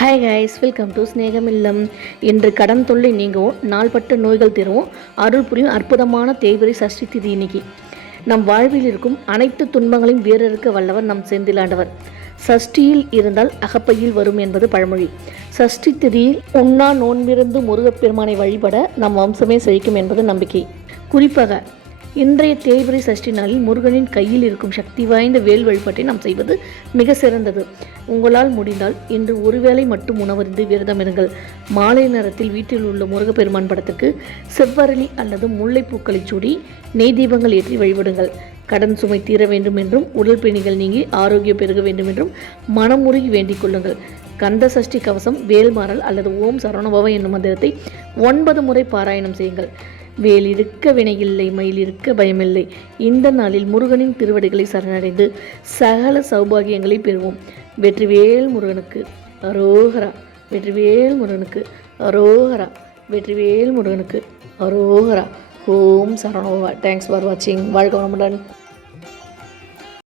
Hi guys, welcome to ஸ்நேகம் இல்லம். இன்று கடன் தொல்லை நீங்கவும் நாள்பட்ட நோய்கள் தீரவும் அருள் புரியும் அற்புதமான தேய்பிறை சஷ்டி திதி. இன்னைக்கு நம் வாழ்வில் இருக்கும் அனைத்து துன்பங்களையும் வேறறுக்க வல்லவர் நம் செந்திலாண்டவர். சஷ்டியில் இருந்தால் அகப்பையில் வரும் என்பது பழமொழி. சஷ்டி திதியில் உண்ணா நோன்பிருந்து முருகப்பெருமானை வழிபட நம் வம்சமே செழிக்கும் என்பது நம்பிக்கை. குறிப்பாக இன்றைய தேய்பிறை சஷ்டி நாளில் முருகனின் கையில் இருக்கும் சக்தி வாய்ந்த வேல் வழிபாட்டை நாம் செய்வது மிக சிறந்தது. உங்களால் முடிந்தால் இன்று ஒருவேளை மட்டும் உணவருந்து விரதம் இருங்கள். மாலை நேரத்தில் வீட்டில் உள்ள முருகப்பெருமான் படத்துக்கு செவ்வரளி அல்லது முல்லைப்பூக்களை சூடி நெய் தீபங்கள் ஏற்றி வழிபடுங்கள். கடன் சுமை தீர வேண்டும் என்றும் உடல் பிணிகள் நீங்கி ஆரோக்கியம் பெருக வேண்டும் என்றும் மனமுருகி வேண்டிக் கொள்ளுங்கள். கந்த சஷ்டி கவசம், வேல்மாறல் அல்லது ஓம் சரவணபவ என்னும் மந்திரத்தை 9 முறை பாராயணம் செய்யுங்கள். வேல் இருக்க வினையில்லை, மயில் இருக்க பயமில்லை. இந்த நாளில் முருகனின் திருவடிகளை சரணடைந்து சகல சௌபாகியங்களை பெறுவோம். வெற்றிவேல் முருகனுக்கு அரோகரா, வெற்றிவேல் முருகனுக்கு அரோகரா, வெற்றிவேல் முருகனுக்கு அரோகரா. ஓம் சரவணபவ. தேங்க்ஸ் ஃபார் வாட்சிங். வாழ்க வளமுடன்.